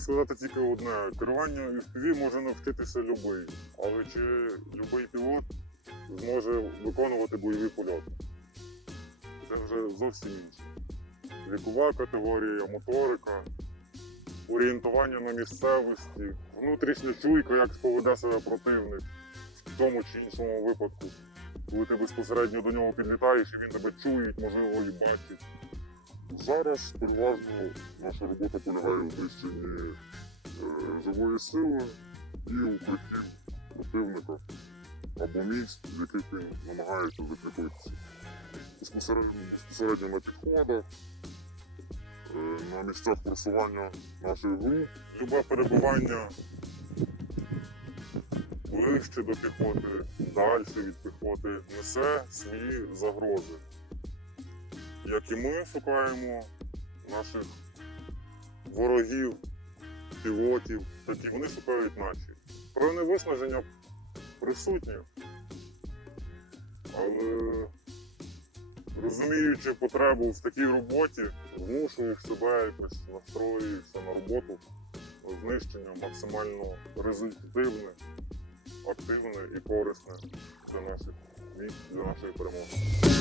можу сказати тільки одне: керування FPV може навчитися любий, але чи будь-який пілот зможе виконувати бойові польоти? Це вже зовсім інше. Вікова категорія, моторика, орієнтування на місцевості, внутрішня чуйка, як поведе себе противник в тому чи іншому випадку. Коли ти безпосередньо до нього підлітаєш і він тебе чує, можливо, і бачить. Зараз переважно наша робота полягає у знищенні е, живої сили і укриттів противника або місць, з яких він намагається закріпитися. Безпосередньо, на підходах, е, на місцях просування наших груп. Любе перебування ближче до піхоти, далі від піхоти несе свої загрози. Як і ми шукаємо наших ворогів, пілотів, так і вони шукають наші. Певне виснаження присутнє, але розуміючи потребу в такій роботі, змушуєш себе якось настроюєшся на роботу знищення максимально результативне, активне і корисне для наших військ, для нашої перемоги.